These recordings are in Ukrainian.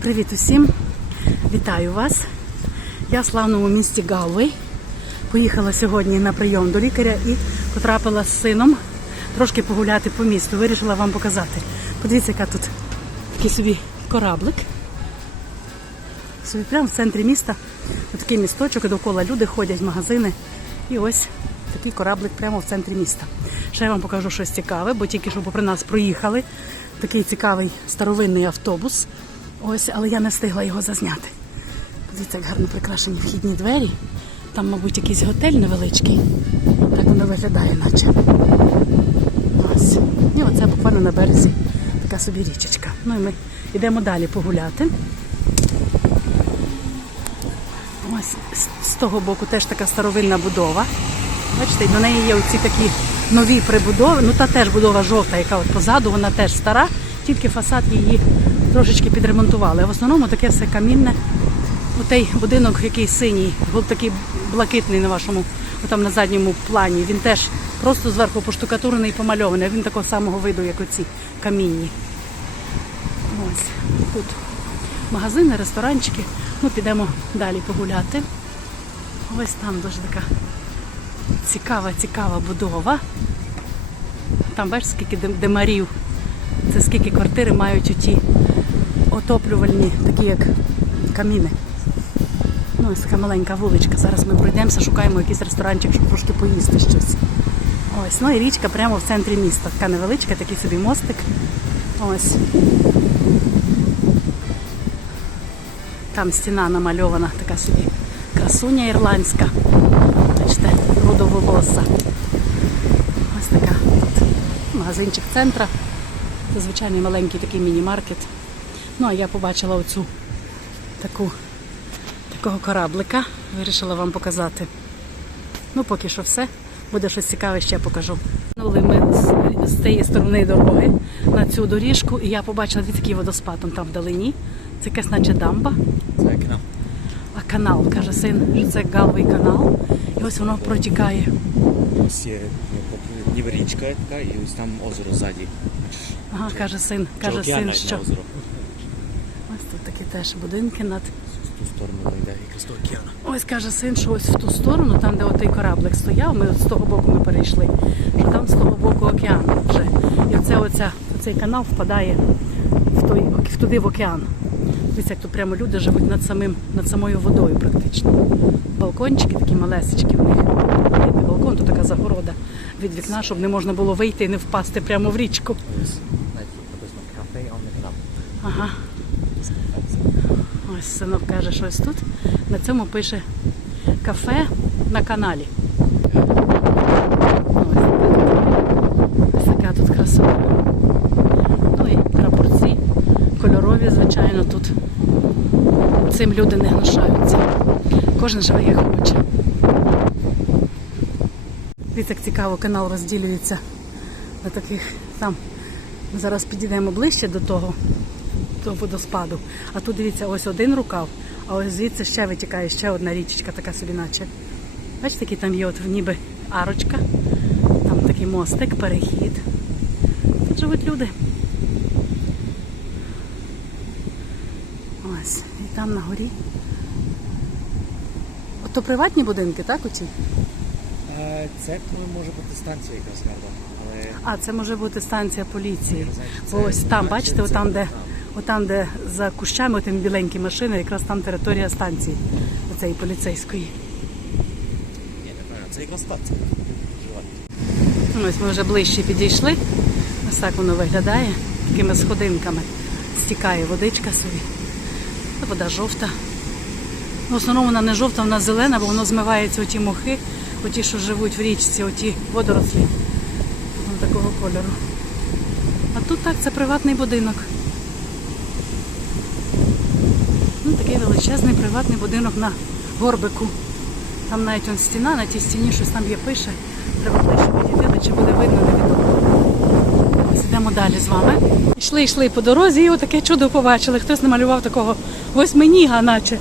Привіт усім! Вітаю вас! Я в славному місті Галвей. Поїхала сьогодні на прийом до лікаря і потрапила з сином трошки погуляти по місту. Вирішила вам показати. Подивіться, яка тут такий собі кораблик. Собі прямо в центрі міста. Такий місточок, і довкола люди ходять, в магазини. І ось такий кораблик прямо в центрі міста. Ще я вам покажу щось цікаве, бо тільки що попри нас проїхали. Такий цікавий старовинний автобус. Ось, але я не встигла його зазняти. Подивіться, як гарно прикрашені вхідні двері. Там, мабуть, якийсь готель невеличкий. Так воно виглядає, наче. Ось. І оце буквально на березі така собі річечка. Ну і ми йдемо далі погуляти. З- того боку теж така старовинна будова. Бачите, до неї є оці такі нові прибудови. Ну та теж будова жовта, яка от позаду, вона теж стара, тільки фасад її трошечки підремонтували. А в основному таке все камінне. Отей будинок, який синій, був такий блакитний на вашому, там на задньому плані. Він теж просто зверху поштукатурений і помальований. Він такого самого виду, як оці камінні. Ось тут магазини, ресторанчики. Ну, підемо далі погуляти. Ось там дуже така цікава, цікава будова. Там бачиш, скільки димарів. Це скільки квартири мають оті отоплювальні, такі як каміни. Ну, ось така маленька вуличка. Зараз ми пройдемося, шукаємо якийсь ресторанчик, щоб трошки поїсти щось. Ось, ну і річка прямо в центрі міста. Така невеличка, такий собі мостик. Ось. Там стіна намальована, така собі красуня ірландська. Бачите, рудоволоса. Ось така тут магазинчик центра. Це звичайний маленький такий міні-маркет. Ну а я побачила оцю таку такого кораблика. Вирішила вам показати. Ну, поки що все. Буде щось цікаве, ще покажу. Минули ми з, з цієї сторони дороги на цю доріжку, і я побачила дві такий водоспадом там вдалині. Це якась наче дамба, Це канал. а канал, каже син, що це галвий канал. І ось воно протікає. Ось є ну, ніби річка така, і ось там озеро ззаді. Ага, каже син, каже син, що озеро. ось тут такі теж будинки над. З ту сторону йде, якраз до океану. Ось каже син, що ось в ту сторону, там, де отий кораблик стояв, ми от з того боку ми перейшли, що там з того боку океан вже. І оце, оця, цей канал впадає в той, в туди в океан. Дивіться, як тут прямо люди живуть над самим, над самою водою практично. Балкончики такі малесечки в них. Не балкон, то така загорода від вікна, щоб не можна було вийти і не впасти прямо в річку. Ага. Ось синок каже, що ось тут. На цьому пише кафе на каналі. Ось, ось така тут красота. Ну і прапорці кольорові, звичайно, тут. Цим люди не гнушаються. Кожен живе як хоче. Дивіться, як цікаво, канал розділюється на таких там. Зараз підійдемо ближче до того, до водоспаду. А тут дивіться, ось один рукав, а ось звідси ще витікає ще одна річечка, така собі наче. Бачите, який там є от ніби арочка, там такий мостик, перехід. Тут живуть люди. Ось, і там на горі. То приватні будинки, так, оці? Е, Це може бути станція якраз гарна. Але А, це може бути станція поліції. Бо ось там, бачите, отам, де, там. отам, де за кущами тим біленькі машини, якраз там територія станції цієї поліцейської. я не це якраз станція. Ну, Ось ми вже ближче підійшли. Ось так воно виглядає, такими сходинками. Стікає водичка собі. Вода жовта. В основному вона не жовта, вона зелена, бо воно змивається оті мохи, оті, що живуть в річці, оті водорослі. Воно такого кольору. А тут так, це приватний будинок. Ну, такий величезний приватний будинок на горбику. Там навіть он стіна, на тій стіні щось там є пише. Треба ближче підійти, чи буде видно, невідомо. Ось ідемо далі з вами. Йшли, йшли по дорозі і отаке чудо побачили. Хтось намалював такого восьминіга, наче.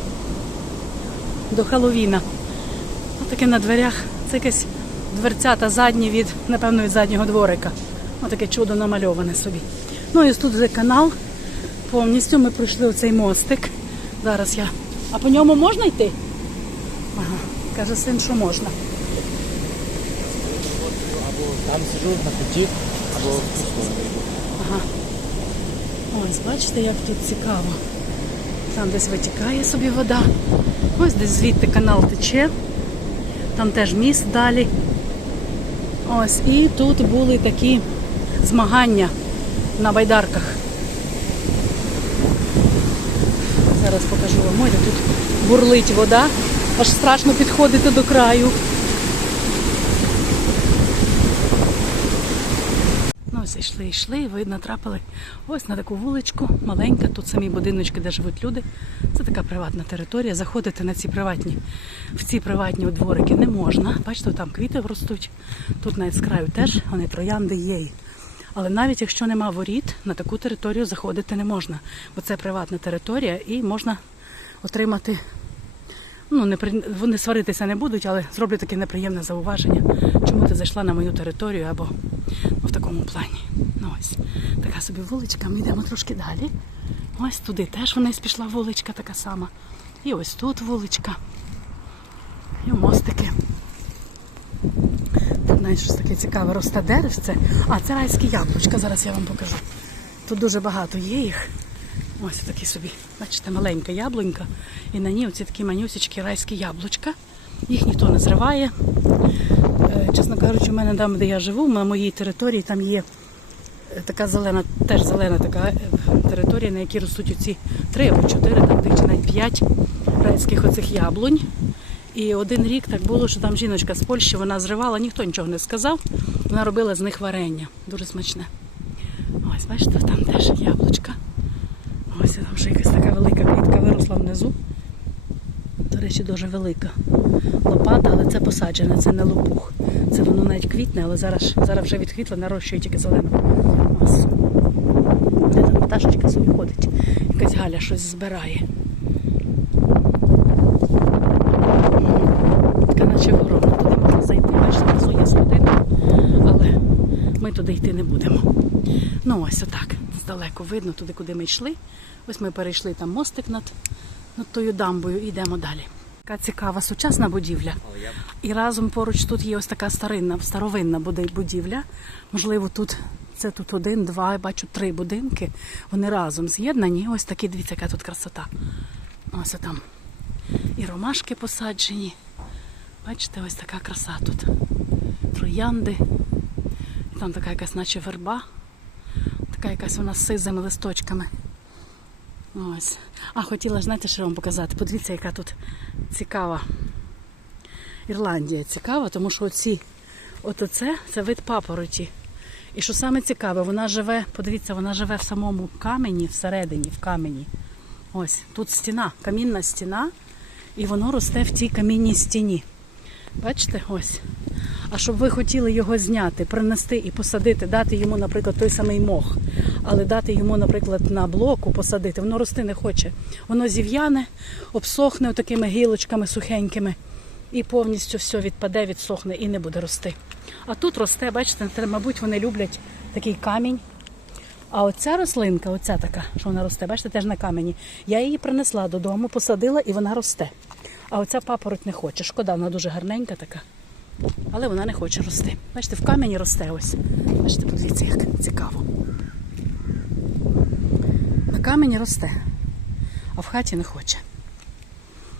до Халовіна. Отаке на дверях. Це якесь дверцята задні від, напевно, від заднього дворика. Отаке чудо намальоване собі. Ну і ось тут вже канал. Повністю ми пройшли оцей мостик. Зараз я. А по ньому можна йти? Ага. Каже син, що можна. Або там сижу на путі, або в. Ось, бачите, як тут цікаво. Там десь витікає собі вода. Ось десь звідти канал тече. Там теж міст далі. Ось, і тут були такі змагання на байдарках. Зараз покажу вам. Ой, тут бурлить вода. Аж страшно підходити до краю. Ну, ось йшли, йшли, і видно, трапили ось на таку вуличку, маленька, тут самі будиночки, де живуть люди. Це така приватна територія. Заходити на ці приватні, в ці приватні дворики не можна. Бачите, там квіти ростуть. Тут навіть з краю теж вони троянди є. Але навіть якщо нема воріт, на таку територію заходити не можна, бо це приватна територія і можна отримати ну, не при- вони сваритися не будуть, але зроблю таке неприємне зауваження, чому ти зайшла на мою територію або ну, в такому плані. Ну ось така собі вуличка. Ми йдемо трошки далі. Ось туди теж вниз пішла вуличка така сама. І ось тут вуличка. І мостики. Тут навіть щось таке цікаве росте деревце. А, це райські яблучка, зараз я вам покажу. Тут дуже багато є їх. Ось такі собі, бачите, маленька яблунька. І на ній оці такі манюсічки райські яблучка. Їх ніхто не зриває. Е, Чесно кажучи, у мене там, де я живу, на моїй території там є е, така зелена, теж зелена така е, територія, на якій ростуть оці три або чотири, там де чи навіть п'ять райських оцих яблунь. І один рік так було, що там жіночка з Польщі, вона зривала, ніхто нічого не сказав. Вона робила з них варення. Дуже смачне. Ось, бачите, там теж яблучка. Ось там ще якась така велика квітка виросла внизу. До речі, дуже велика. Лопата, але це посаджене, це не лопух. Це воно навіть квітне, але зараз, зараз вже відквітло, нарощує тільки зелену. Ось. Де там пташечка собі ходить. Якась Галя щось збирає. Така наче ворона. Туди можна зайти, бачите, внизу є сходинка, але ми туди йти не будемо. Ну ось отак. Здалеку видно туди, куди ми йшли. Ось ми перейшли там мостик над, над тою дамбою і йдемо далі. Така цікава сучасна будівля. І разом поруч тут є ось така старинна, старовинна будівля. Можливо, тут це тут один, два, я бачу три будинки. Вони разом з'єднані. Ось такі, дивіться, яка тут красота. Ось там. І ромашки посаджені. Бачите, ось така краса тут. Троянди. І там така якась, наче верба. Така якась вона з сизими листочками. Ось. А хотіла, знаєте, що вам показати? Подивіться, яка тут цікава Ірландія цікава, тому що оці, от оце, це вид папороті. І що саме цікаве, вона живе, подивіться, вона живе в самому камені, всередині, в камені. Ось, тут стіна, камінна стіна, і воно росте в тій камінній стіні. Бачите, ось. А щоб ви хотіли його зняти, принести і посадити, дати йому, наприклад, той самий мох, але дати йому, наприклад, на блоку посадити, воно рости не хоче. Воно зів'яне, обсохне такими гілочками сухенькими і повністю все відпаде, відсохне і не буде рости. А тут росте, бачите, мабуть, вони люблять такий камінь. А оця рослинка, оця така, що вона росте, бачите, теж на камені. Я її принесла додому, посадила і вона росте. А оця папороть не хоче. Шкода, вона дуже гарненька така. Але вона не хоче рости. Бачите, в камені росте ось. Бачите, подивіться, як цікаво. На камені росте, а в хаті не хоче.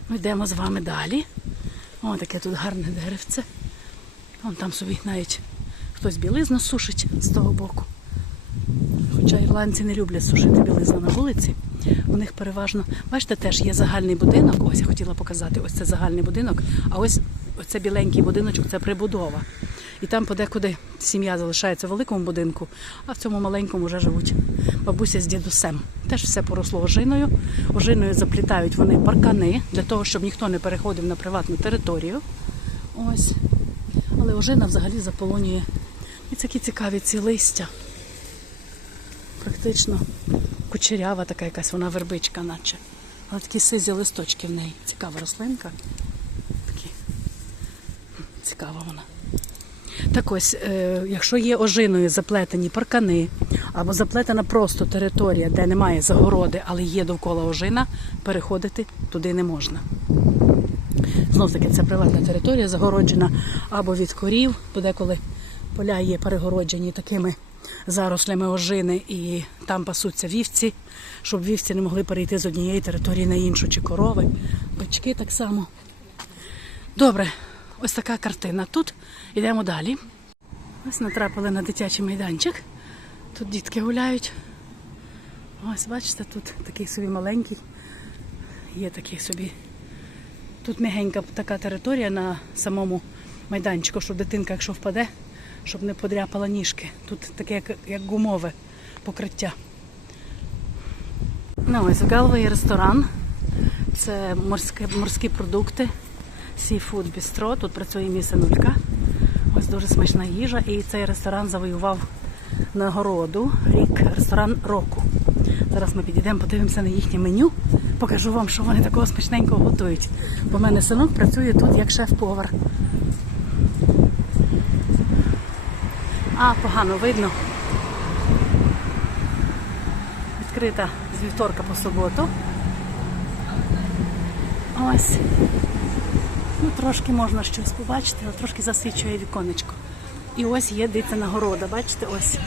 Ми йдемо з вами далі. О, таке тут гарне деревце. Вон там собі навіть хтось білизну сушить з того боку. Хоча ірландці не люблять сушити білизну на вулиці. У них переважно, бачите, теж є загальний будинок. Ось я хотіла показати, ось це загальний будинок, а ось оце біленький будиночок це прибудова. І там подекуди сім'я залишається в великому будинку, а в цьому маленькому вже живуть бабуся з дідусем. Теж все поросло ожиною. Ожиною заплітають вони паркани для того, щоб ніхто не переходив на приватну територію. Ось. Але ожина взагалі заполонює. І такі цікаві ці листя. Практично кучерява така якась, вона вербичка, наче. Але такі сизі листочки в неї. Цікава рослинка. Цікава вона. Так ось, е, якщо є ожиною заплетені паркани, або заплетена просто територія, де немає загороди, але є довкола ожина, переходити туди не можна. Знов таки це приватна територія, загороджена або від корів, бо деколи поля є перегороджені такими зарослями ожини, і там пасуться вівці, щоб вівці не могли перейти з однієї території на іншу, чи корови, бички так само. Добре, ось така картина. Тут йдемо далі. Ось натрапили на дитячий майданчик. Тут дітки гуляють. Ось, бачите, тут такий собі маленький. Є такий собі. Тут м'ягенька така територія на самому майданчику, щоб дитинка, якщо впаде, щоб не подряпала ніжки. Тут таке, як, як гумове покриття. Ну, ось Галвей ресторан. Це морські, морські продукти. Seafood Bistro. Тут працює місце нулька. Ось дуже смачна їжа. І цей ресторан завоював нагороду рік ресторан року. Зараз ми підійдемо, подивимося на їхнє меню. Покажу вам, що вони такого смачненького готують. Бо в мене синок працює тут як шеф-повар. А, погано видно. Відкрита з вівторка по суботу. Ось. Ну, трошки можна щось побачити, але трошки засвічує віконечко. І ось є диця нагорода, бачите, ось.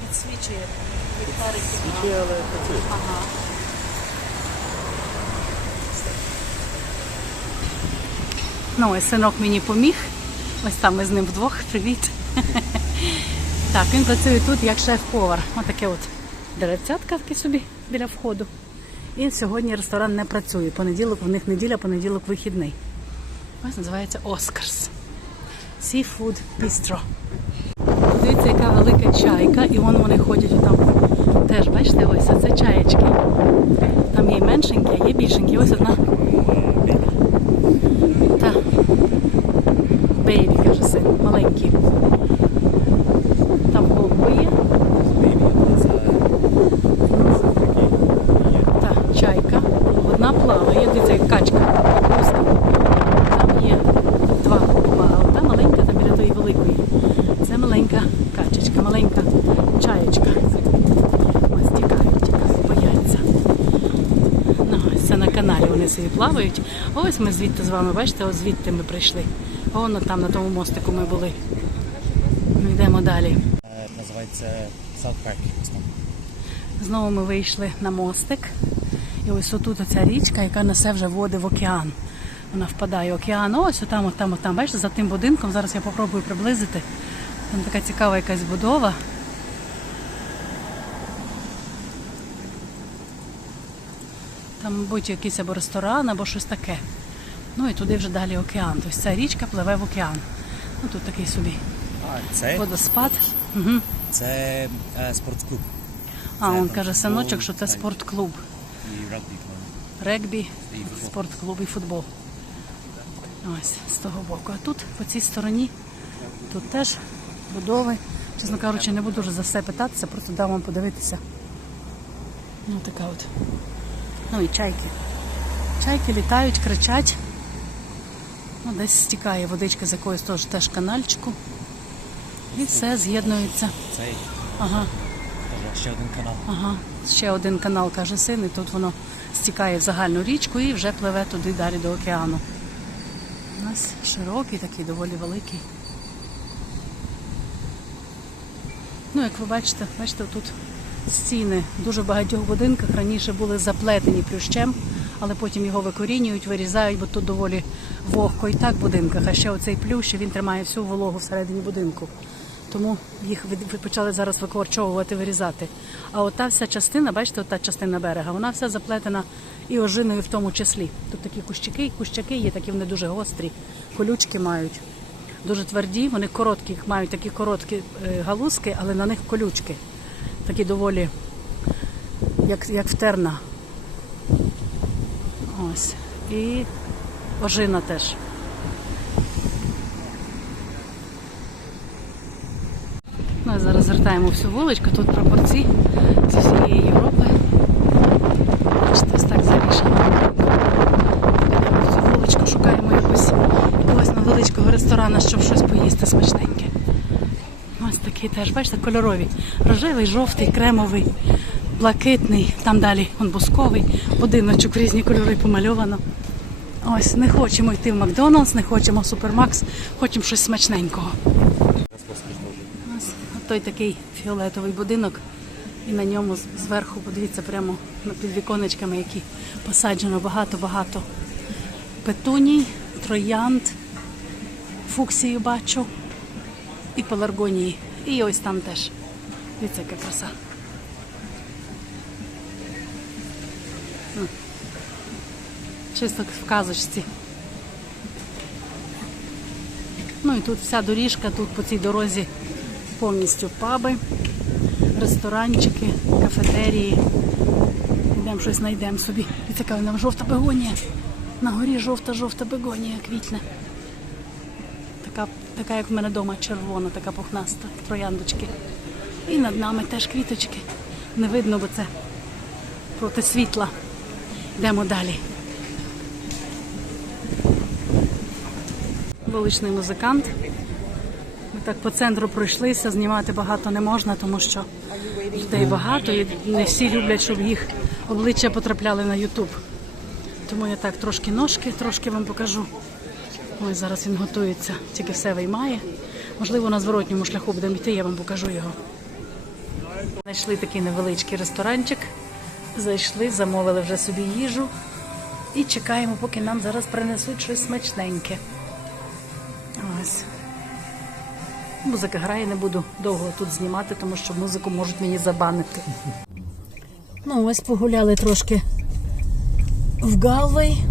Підсвічує ліхтарики. Ага. Ну, ось синок мені поміг. Ось там ми з ним вдвох. Привіт. Так, він працює тут як шеф-повар. Отаке от деревцятка собі біля входу. І сьогодні ресторан не працює. Понеділок, у них неділя, понеділок вихідний. Ось називається Оскарс. Seafood Bistro. Дивіться, яка велика чайка, і вон вони ходять отам. Теж, бачите, ось це чаєчки. Там є меншенькі, а є більшенькі. Ось одна. Та. Бейбі, каже син, маленький. Там голуби є. Та, чайка. Одна плаває, дивіться, як качка. Там є два голуба, а одна маленька там біля тої великої. Це маленька качечка, маленька чаєчка. Ось тікають, тікають, бояться. Ну, це на каналі вони собі плавають. Ось ми звідти з вами, бачите, ось звідти ми прийшли. Воно там на тому мостику ми були. Ми йдемо далі. Називається там. Знову ми вийшли на мостик. І ось отут оця річка, яка несе вже води в океан. Вона впадає в океан. Ось отам, отам, отам. Бачите, за тим будинком. Зараз я попробую приблизити. Там така цікава якась будова. Там, мабуть, якийсь або ресторан, або щось таке. Ну і туди вже далі океан. Тобто ця річка пливе в океан. Ну тут такий собі це, водоспад. Угу. це е, спортклуб. А, він каже, синочок, що це спортклуб. І регбі. регбі, спортклуб і футбол. Ось з того боку. А тут, по цій стороні, тут теж будови. Чесно кажучи, не буду вже за все питатися, просто дам вам подивитися. Ну, така от. Ну і чайки. Чайки літають, кричать. Ну, десь стікає водичка з якоїсь теж, теж канальчику. І все з'єднується. Цей Ага. ще один канал. Ага, ще один канал, каже син, і тут воно стікає в загальну річку і вже пливе туди далі до океану. У нас широкий, такий доволі великий. Ну, як ви бачите, бачите, тут стіни в дуже багатьох будинках раніше були заплетені плющем, але потім його викорінюють, вирізають, бо тут доволі вогко і так в будинках. А ще оцей плющ він тримає всю вологу всередині будинку. Тому їх почали зараз викорчовувати, вирізати. А от та вся частина, бачите, от та частина берега, вона вся заплетена і ожиною в тому числі. Тут такі кущики, кущаки є, такі вони дуже гострі, колючки мають. Дуже тверді, вони короткі, мають такі короткі е, галузки, але на них колючки. Такі доволі, як, як втерна. Ось. І ожина теж. Ну, зараз звертаємо всю вуличку, тут прапорці з усієї Європи. Бачите, ось так завішано. Йдемо в цю вуличку, шукаємо якусь, якогось невеличкого ресторана, щоб щось поїсти смачненьке. Ось такий теж, бачите, кольорові. Рожевий, жовтий, кремовий, блакитний, там далі он бусковий, будиночок в різні кольори помальовано. Ось, не хочемо йти в Макдональдс, не хочемо в Супермакс, хочемо щось смачненького. Ось той такий фіолетовий будинок, і на ньому зверху, подивіться, прямо під віконечками, які посаджено багато-багато петуній, троянд, фуксію бачу і пеларгонії. І ось там теж. Дивіться, яка краса. Чисто в казочці. Ну і тут вся доріжка, тут по цій дорозі повністю паби, ресторанчики, кафетерії. Йдемо щось знайдемо собі. І така нам жовта бегонія. На горі жовта-жовта бегонія квітне. Така, така, як в мене вдома, червона, така пухнаста, трояндочки. І над нами теж квіточки. Не видно, бо це проти світла. Йдемо далі. Вуличний музикант. Ми так по центру пройшлися, знімати багато не можна, тому що людей багато і не всі люблять, щоб їх обличчя потрапляли на Ютуб. Тому я так трошки ножки, трошки вам покажу. Ось зараз він готується, тільки все виймає. Можливо, на зворотньому шляху будемо йти, я вам покажу його. Знайшли такий невеличкий ресторанчик. Зайшли, замовили вже собі їжу і чекаємо, поки нам зараз принесуть щось смачненьке. Ось. Музика грає, не буду довго тут знімати, тому що музику можуть мені забанити. Ну, ось погуляли трошки в Галвей.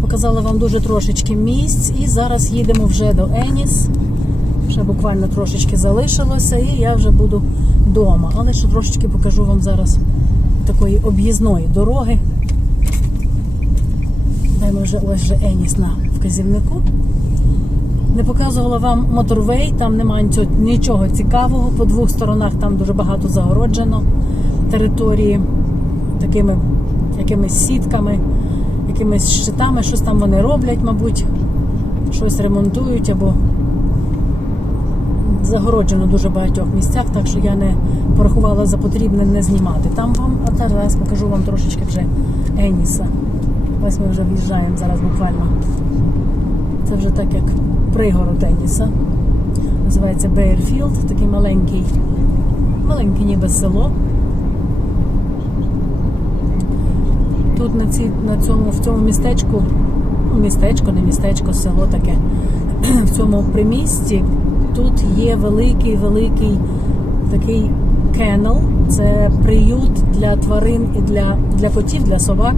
Показала вам дуже трошечки місць. І зараз їдемо вже до Еніс. Ще буквально трошечки залишилося, і я вже буду вдома. Але ще трошечки покажу вам зараз такої об'їзної дороги. Де ми вже ось вже Еніс на вказівнику. Не показувала вам моторвей, там немає нічого- цікавого. По двох сторонах там дуже багато загороджено території такими якимись сітками, якимись щитами. Щось там вони роблять, мабуть, щось ремонтують або загороджено дуже багатьох місцях, так що я не порахувала за потрібне не знімати там вам, а зараз покажу вам трошечки вже Еніса. Ось ми вже в'їжджаємо зараз буквально. Це вже так як пригород Еніса. Називається Бейерфілд, такий маленький, маленьке ніби село. Тут на, ці, на цьому, в цьому містечку, ну, містечко, не містечко, село таке, в цьому примісті тут є великий, великий такий кеннел. Це приют для тварин і для, для котів, для собак,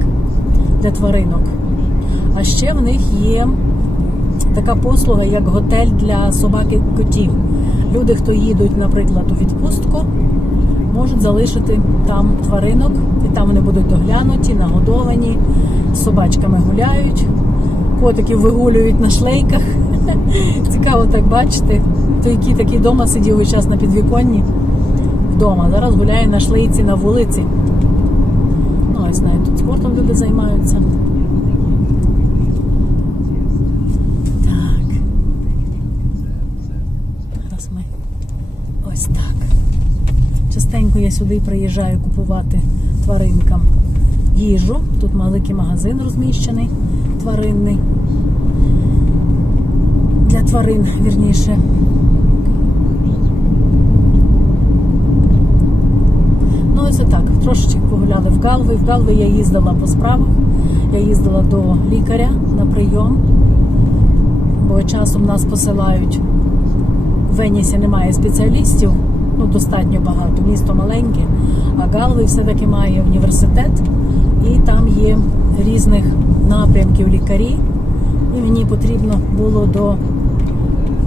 для тваринок. А ще в них є така послуга, як готель для собак і котів. Люди, хто їдуть, наприклад, у відпустку, можуть залишити там тваринок, і там вони будуть доглянуті, нагодовані, собачками гуляють, котиків вигулюють на шлейках. Цікаво так бачити. Той який такий вдома сидів весь час на підвіконні вдома. Зараз гуляє на шлейці на вулиці. Ну, ось навіть тут спортом люди займаються. Так. Зараз ми ось так. Частенько я сюди приїжджаю купувати тваринкам їжу. Тут маленький магазин розміщений тваринний. Для тварин, вірніше. Ну, ось так. Трошечки погуляли в Галви. В Галви я їздила по справах. Я їздила до лікаря на прийом, бо часом нас посилають. В Венісі немає спеціалістів, ну достатньо багато, місто маленьке, а Галвей все-таки має університет, і там є різних напрямків лікарі. І мені потрібно було до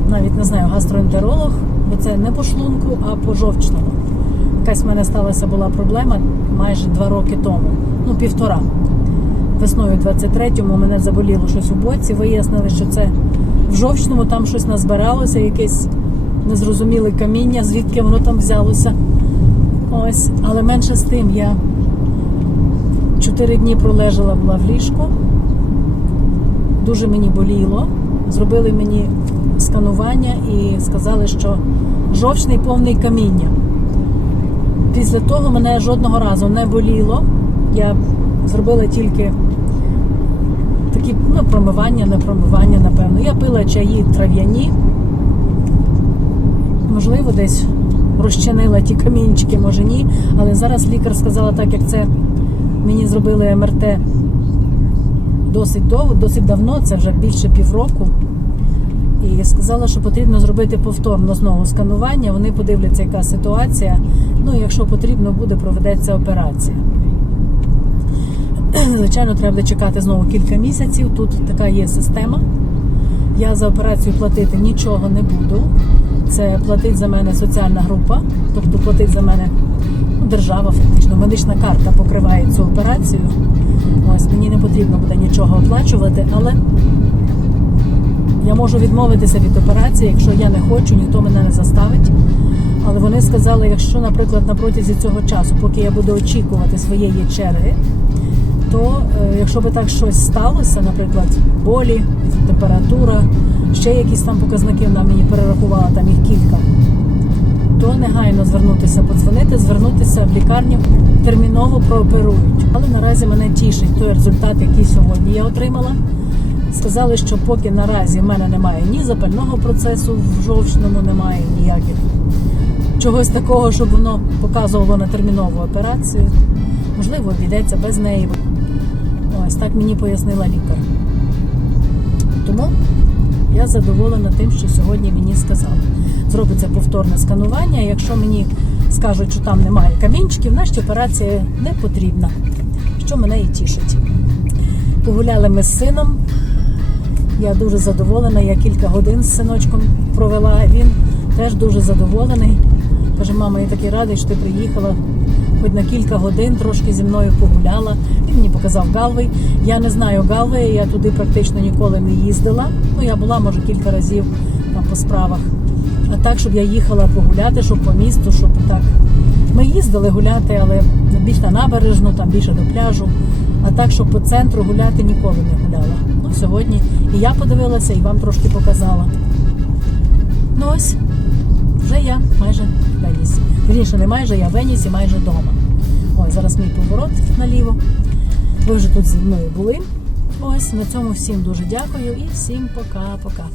навіть не знаю, гастроентеролог, бо це не по шлунку, а по жовчному. Якась в мене сталася була проблема майже два роки тому, ну півтора. весною 23-му мене заболіло щось у боці. Вияснили, що це в жовчному там щось назбиралося, якесь незрозуміле каміння, звідки воно там взялося. Ось, але менше з тим я чотири дні пролежала була в ліжку. Дуже мені боліло. Зробили мені сканування і сказали, що жовчний повний каміння. Після того мене жодного разу не боліло. Я зробила тільки такі ну, промивання, не промивання, напевно. Я пила чаї трав'яні. Можливо, десь розчинила ті камінчики, може ні. Але зараз лікар сказала, так як це мені зробили МРТ досить довго, досить давно, це вже більше півроку. І сказала, що потрібно зробити повторно знову сканування. Вони подивляться, яка ситуація. Ну, якщо потрібно буде, проведеться операція. Звичайно, треба буде чекати знову кілька місяців. Тут така є система. Я за операцію платити нічого не буду. Це платить за мене соціальна група, тобто платить за мене держава, фактично. Медична карта покриває цю операцію. Ось мені не потрібно буде нічого оплачувати, але я можу відмовитися від операції, якщо я не хочу, ніхто мене не заставить. Але вони сказали, якщо, наприклад, на протязі цього часу, поки я буду очікувати своєї черги, то е, якщо би так щось сталося, наприклад, болі, температура, ще якісь там показники вона мені перерахувала, там їх кілька, то негайно звернутися, подзвонити, звернутися в лікарню, терміново прооперують. Але наразі мене тішить той результат, який сьогодні я отримала. Сказали, що поки наразі в мене немає ні запального процесу в жовчному, немає ніяких чогось такого, щоб воно показувало на термінову операцію. Можливо, обійдеться без неї. Ось так мені пояснила лікар. Тому я задоволена тим, що сьогодні мені сказали. Зробиться повторне сканування. Якщо мені скажуть, що там немає камінчиків, значить операція не потрібна, що мене і тішить. Погуляли ми з сином. Я дуже задоволена. Я кілька годин з синочком провела. Він теж дуже задоволений. Каже, мама, я такий радий, що ти приїхала. Хоч на кілька годин трошки зі мною погуляла. Він мені показав Галвей. Я не знаю Галвея, я туди практично ніколи не їздила. Ну, я була, може, кілька разів там по справах. А так, щоб я їхала погуляти, щоб по місту, щоб так. Ми їздили гуляти, але більш на набережну, там більше до пляжу. А так, щоб по центру гуляти ніколи не гуляла. Ну, сьогодні і я подивилася, і вам трошки показала. Ну ось, вже я майже в Венісі. Вірніше, не майже, я в Венісі, майже вдома. Ой, зараз мій поворот наліво. Ви вже тут зі мною були. Ось на цьому всім дуже дякую і всім пока-пока.